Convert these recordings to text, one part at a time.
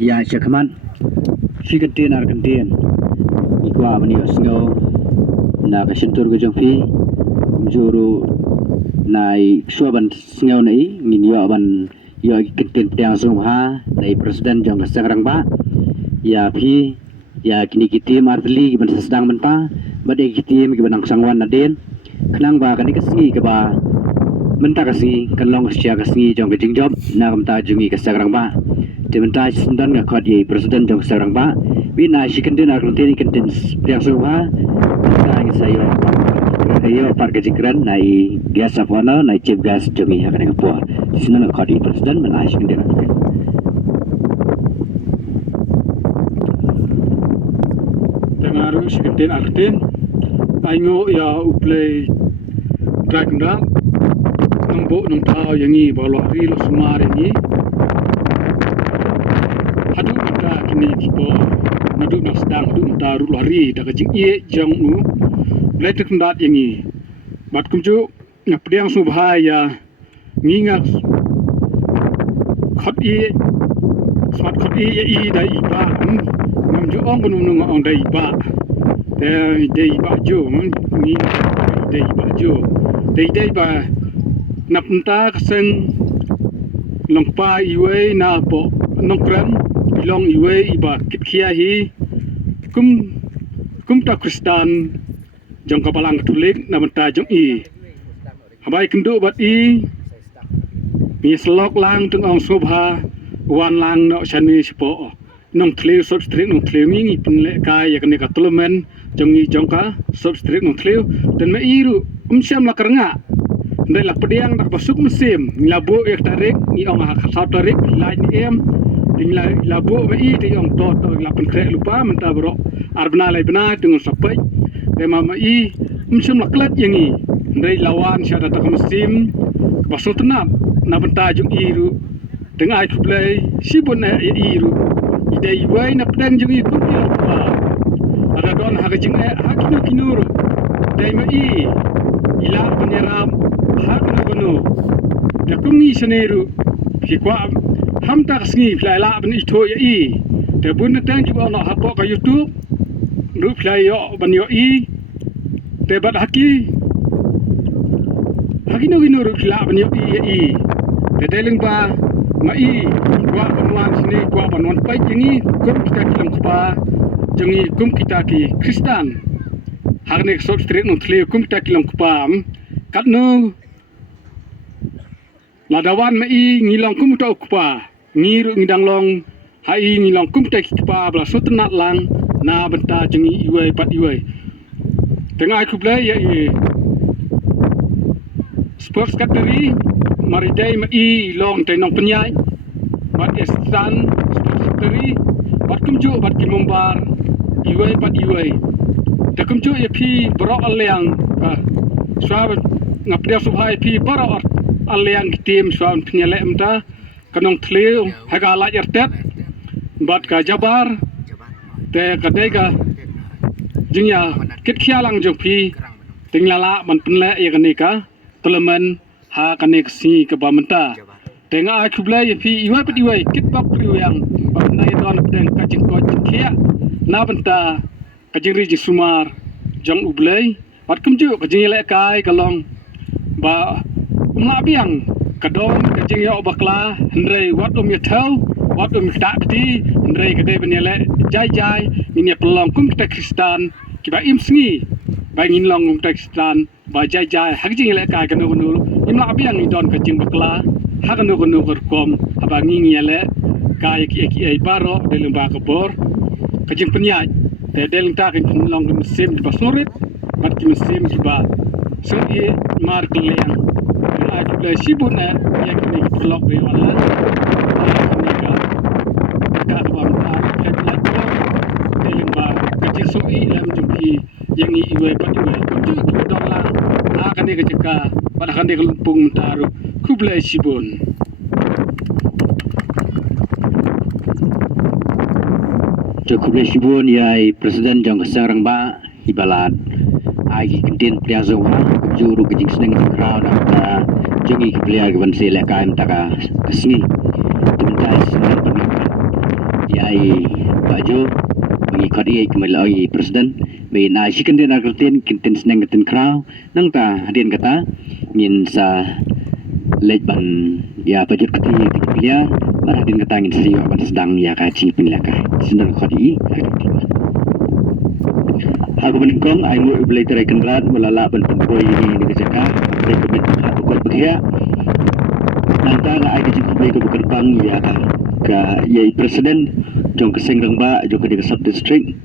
ya cakaman Fikitin Argentin Ikwa Bani Osngo Na Kashintur Gajongfi Kumjuru Nai Suaban Sngo Nai Ngin Yo Ban Yo Kitin Tiang Sungha Nai Presiden Jong Kasagrang Ba Ya Pi Ya Kini Kitim Artli Giban Sedang Menta Badai Kitim Giban Sangwan Nadin Kenang Ba Kani Kasni Keba Menta Kasni Kalong Kasya Kasni Jong Kajing Job Na Kamta Jungi Kasagrang Ba Dimentai sendan ngakot ye Presiden Jong Sarang Ba Bina Shikantin Argentin Kantin Tiang Sungha Tang Sayo Ayo Parka Jikran Nai Gas of Honor Nai Chief Gas Jungi Hakan Kapua Sendan ngakot ye Presiden Bina Shikantin Argentin Tengaru Shikantin Argentin Aingo ya uplay Dragna Nambo Nung Tao Yangi Balwari Lo Sumar Yangi Haduk kita kini kipo Maduk nak sedang haduk kita rulari Daga jing iye jang nu Letek ndat yangi Bat kumju Ngap diang subhaya Ngingak Khot iye Swat khot iye i da iba Ngumju ong kunung ong da iba Da iba jo Ngi da iba jo Da iba Nap nta kaseng Longpa iwe na po Nongkram Long iwe iba kitkia hi kum ta Kristan jong kapalang katulik na menta jong i habai kendu bat i mi selok lang tung ong subha wan lang no shani sipo nong tliu substring nong tliu ngi penle kai ya kene katulumen jong i jong ka substring nong tliu dan me iru syam la kerenga ndai la pediang dak basuk musim labu yak tarik ni ong ha khasat tarik lain em Tinggal labu mai ti ong to lapan krek lupa menta bro arbna lai bena dengan sapai tema mai musim laklat yangi ndai lawan syada tak musim basul tenap na benta jung iru dengan ai kuplay sibun na iru idai wai na pedang jung iku ada don haga jing hakino kinuru dai mai ila penyeram hakno kono dakungi seneru hikwa Hamta kasni play la ben ito ya i de bun tang ki ono hapo ka YouTube ru play yo ban yo i de bat haki no ru la ban yo i ya i de deleng ba ma i kwa banwan sini kwa banwan pai jingi kum kita kilang pa jingi kum kita ki Kristen harne sok street no tle kum kita kilang pa kat no ladawan ma i ngilong kum ta ukpa ngiru ngidang long hai ngilong kum ta kipa bla sutnat lang na benta jengi iwe pat iwe tengah aku play ya i sports category mari dai ma i long te nong penyai bat estan sports category bat kumju bat kimombar iwe pat iwe ta kumju ya pi bro alyang ka swab ngapdia subhai pi baro alyang tim swab penyale emta kanong tliu haga la yertet bat ka jabar te kadai ka jingya kit khialang jong pi tinglala man penle ya kanika telemen ha kanik si ke bamenta tenga aku blai pi iwa pet iwa kit bak priu yang nai don den ka jing ko khia na benta ka jing ri ji sumar jong ublai bat kumju ka jing le kai kalong ba umla biang kadong kajing yo bakla ndrei wat yethau wat tak ti ndrei kadai benele jai ni pelong kum kita Kristen kiba imsngi ba ngin long kita Kristen ba jai hakjing le ka kanu nu imla biang ni don kajing bakla hakanu kanu kom aba ngi le ka ki ai baro delung ba kabor kajing penyai te delung tak kin long sim ba sorit bat ki sim kiba so ye mar kliang aku dah sibuk nak yang kini vlog di mana kat bang headlight di lembar kecil sui dalam jumpi yang ni iwe padu tu kita lah akan dia keceka pada kan dia kelumpung taruh kublai sibun Kublai sibun yai Presiden Jong Sarang Ba ibalat agi kentin priazwa juru kejing seneng crowd ada jungi kepeliar keban sila kaim taka kesni tentai seneng pernikahan ai baju mengikut ia kemalai presiden bain ai sikan dia nak kertin kintin seneng kertin krau nang ta hadin kata ngin sa lej ban ya pajut keti tiga hadin kata ngin siyo ban sedang ya kaci penilaka senang khodi aku menikong ai mu boleh terai kenrat melala ban pempoi ini di jaka dari kebit aku kau begia nanta ai kecik boleh ke bekerbang ya ka yai presiden jong keseng rang ba jong ke sub district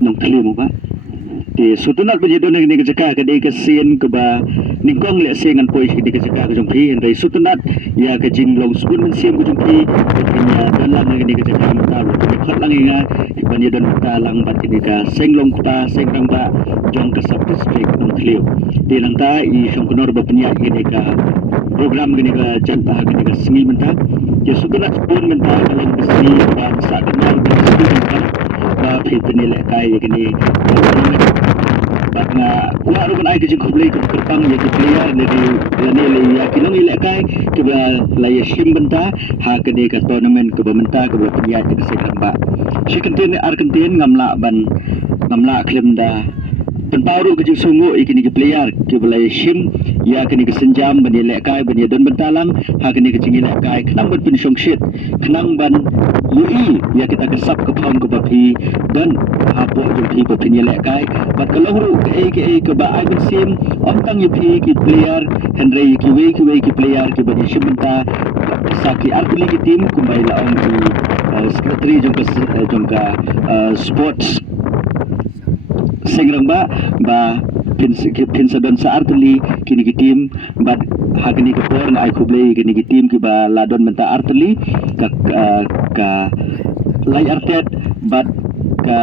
nong kali mo ba di sutunat penjadon ni ke jaka ke dei ke sien ke ba ningkong le sengan poi di ke jaka ke jong pi ndai sutunat ya ke jing long spoon men sim ke jong pi kenya dalam ni ke jaka mata ke khat lang inga penjadon ta lang bat ni ka seng long ta seng rang ba jong ke sub district nong kali di nanta I song konor ba penya ni ka program ni ka janta ni ka singi menta ya sutunat spoon menta dalam besi ba sa kenal ke spoon ba penilai kai ni batna wa ru ai ke kublai ke kerpang ya ke player dari lani ya kilong ilek kai ke ba laya sim benta ha ke ni ka tournament ke benta ke penyiat ke sekan ba sikentin Argentin ngamla ban ngamla klem da penparu ke sungu ikini ke player ke balai sim ya ke ni ke senjam ban ilek kai ban ya don bentalang ha ke ni ke ilek kai kenang ban pin song shit kenang ban UI ya kita kesap ke pang ke bapi dan apa jumpi bapi ilek kai bat kalau ru ke ba ai ban sim om tang yupi ke player Henry ke we ke player ke ban sim benta saki artili ke tim kumbai la om ki secretary jongka sports sengrang ba pin sadon sa artili kini ki tim bat hakini ke por ai kublai kini ki tim ki ba ladon menta artili ka lai artet bat ka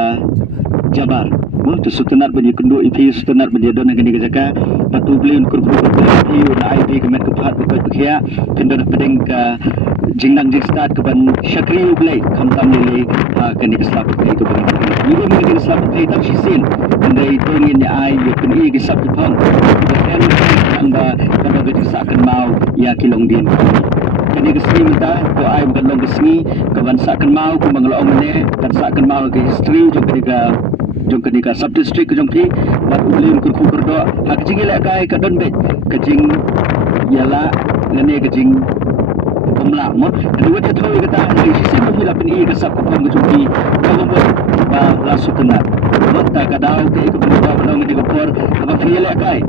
jabar mo tu sutunat bani kundu ipi sutunat bani don kini ke jaka patu blin kurku ipi na ipi ke met ke phat ke khia pindon pedeng ka jingnang jing start ke ban syakri ublai khamtam lele ha kini ke slap ke ban ibu mungkin ke slap ke tak sisin andai tongin ya ai ya kini ke sap ke pang dan anda pada ke sakan mau ya kilong din kini ke sini minta ko ai bukan long ke sini ke ban sakan mau ku mangalong ne kan sakan mau ke history jong kini ka sub district jong pi bat ulin kurku kurdo ha kejing ile kai ka don bet kejing yala lene kejing pemla mo dua ta thoi kata ai sisi mo fila pin I ka sab ko pang jong pi ka mo ba la sutunat mo ta ka daw ke ko ba long di ko por aba fila kai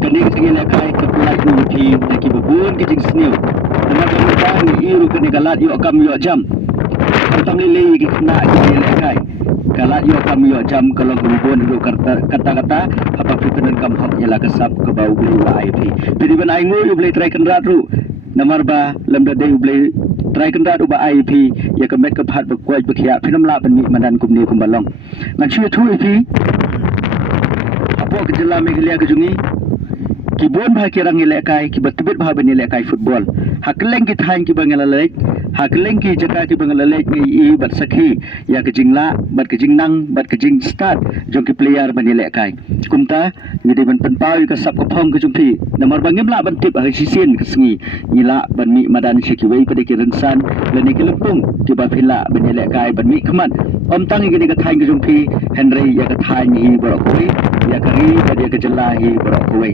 kini kejing ile kai ka pulai ni pi ta ki bubun kejing sniu nama ko ta ni iru kini galat yo kam yo jam tam le ki kena ile kai kalat yo kam yo jam kalau bubun do kata apa pitenan kam hak yala kesap ke bau beli wa IP jadi ban ai ngo yo beli try kendrat ru namar ba lamda de beli try kendrat ba IP ya ke met ke phat ba kuai ba khia phinam la ban mi mandan kum ni kum balong ngan chu thu IP apo ke jela me gelia ke jungi ki bon ba ki rang ile kai ki batbet ba ban ile kai football hakleng ki thain ki bangalalek hakleng ki jaka ki bangalalek ni I bat sakhi ya ke jingla bat ke jingnang bat ke jing start jong ki player ban ile kai kumta ngidi ban penpau ka sap ka phong ke jungpi namar bangim la ban tip ha sisin ke sengi ila ban mi madan syaki wei pada ki rensan leni ki lempung ki ba phila ban ile kai ban mi khamat om tang ngidi ka thain ke jungpi Henry ya ka thain hi borok koi ya kari dia ke jela hi borok koi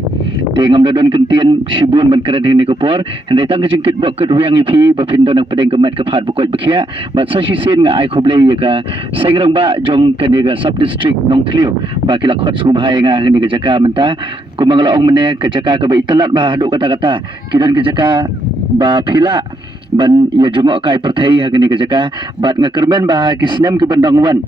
te ngam don kentien sibun ban keren ni ko por Henry tang ke jingkit bok ke ruang ipi ba pindon ang pedeng kemat ke phat bukot bekhia bat sa sisin nga ai khoblei ya ka sengrang ba jong ke ni ka sub district nong thlio ba ki la khot su bahai nga ni ka jaka menta kumangala ong mene ke jaka ke ba italat ba hadu kata-kata kidan ke jaka ba phila ban ya jungok kai perthai ha ni ke jaka bat nga kermen ba ki snem ki bandangwan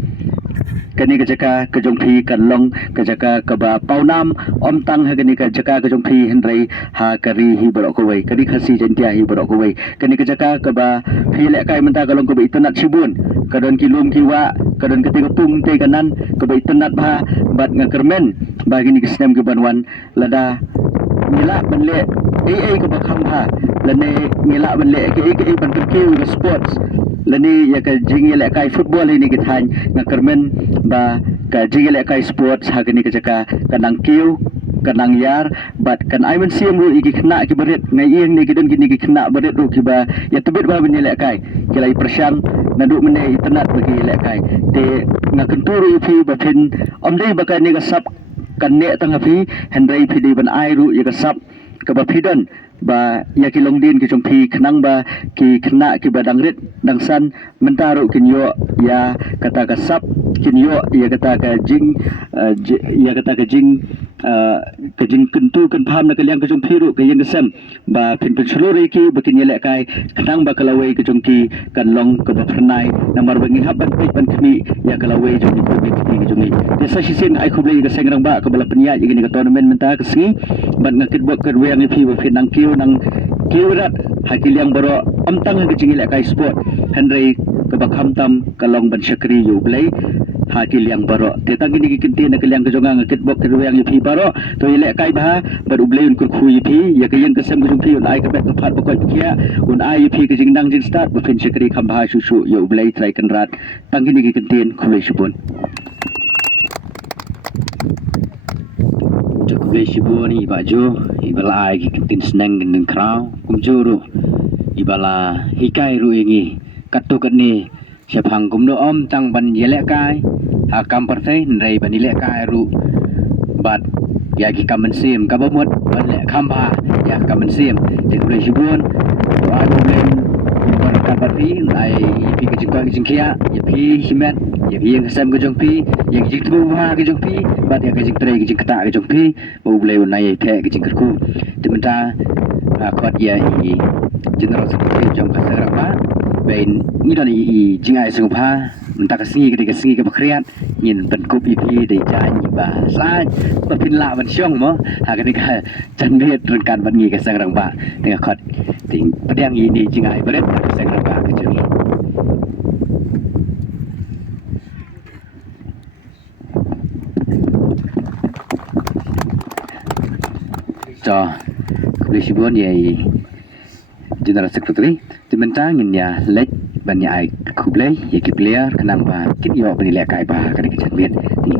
kani ke jaka ke jongpi kan long ke jaka ke ba paunam om tang ha kani ke jaka ke jongpi Henry ha kari hi borok ko wei kani khasi jentia hi borok ko wei kani ke jaka ke ba phile kai menta kalong ko ba itanat sibun kadon ki lum ki wa kadon ke te pung te kanan ke ba itanat ba bat nga kermen ba kini ke snem ke banwan lada mila banle ai ke ba kham ha lane mila banle ke ban ke sports lani ya ka jingile kai football ini ke than nga kermen ba ka jingile kai sports ha kini ke jaka kanang kiu kanang yar bat kan ai men sim ru iki kena ki berit ngai ieng ni kidon gini ki kena berit ru ki ba ya tebet ba beni lek kai kilai persang naduk mene internet bagi lek kai te ngakenturu fi ba phin om dei ba kai ni ka sap kan ne tang fi hendrai fi di ban ai ru ya ka sap ka ba phidan ba ya ki long din ki jong phi khnang ba ki khna ki ba dangrit dangsan mentaru kinyo ya kata ka sap kinyo ya kata ka jing ya kata ka jing ka jing kentu kan pham na ka liang ka jong phi ru ka yang ka sem ba phin phin chlori ki ba kin yele kai khnang ba kalawai ka jong ki kan long ka ba phnai namar ba ngi hab ban pe ban khmi ya kalawai jong ki pe ki jong ni te sa sin ai khoble ka sengrang ba ka bala penya ya ni ka tournament menta ka singi ban ngakit bo ka weng ni phi ba phin nang kiu nang kiurat hakil yang baro amtang ke cingil kai sport henry ke bakham tam kalong ban syakri yu blai hakil yang baro tetang gini kinti nak yang ke jongang ngakit bok ke yang yu phi baro to ile kai ba bar ublai un kur khu yu phi ya ke yang kesem ke phi un ai ka bet ka phat bokoi kia un ai yu phi ke jing dang jing start ba phin syakri kham ba su su yu blai trai kan rat tang gini kinti khulai subun Boleh sibuk ni baju ibala ai kitin seneng gendeng krau kumjuru ibala hikai ru ingi katu kat ni siapang kumdo om tang ban yelek kai hakam partai ndai ban yelek kai ru bat ya ki kamen sim ka bomot ban lek khamba ya kamen sim ti boleh sibuk to ai boleh ban kabar pi ai pi ke jingka jingkia ya pi himet ya pi yang sam ke jong pi yang jing tu ha ke jong pi bat ya ke jing tre ke jing kata ke jong pi bo boleh nai the ke jing kerku dimenta khot ya i general secretary jong kasar apa bain ni dan i jing ai sung pha menta ka singi ke singi ke bakriat nyin ban kup i pi de ja ni ba sa ba pin la ban syong mo ha ke ka chan bet kan ban ngi ke sang rang ba tengah khot ting pedang ini jing ai beret ke sang rang ba ke jing cho polisi bon ye general secretary timentang ya lek ban ya ai kuble ye ki player kenang ba kit yo ban lek kai ba kan ke chan bet ni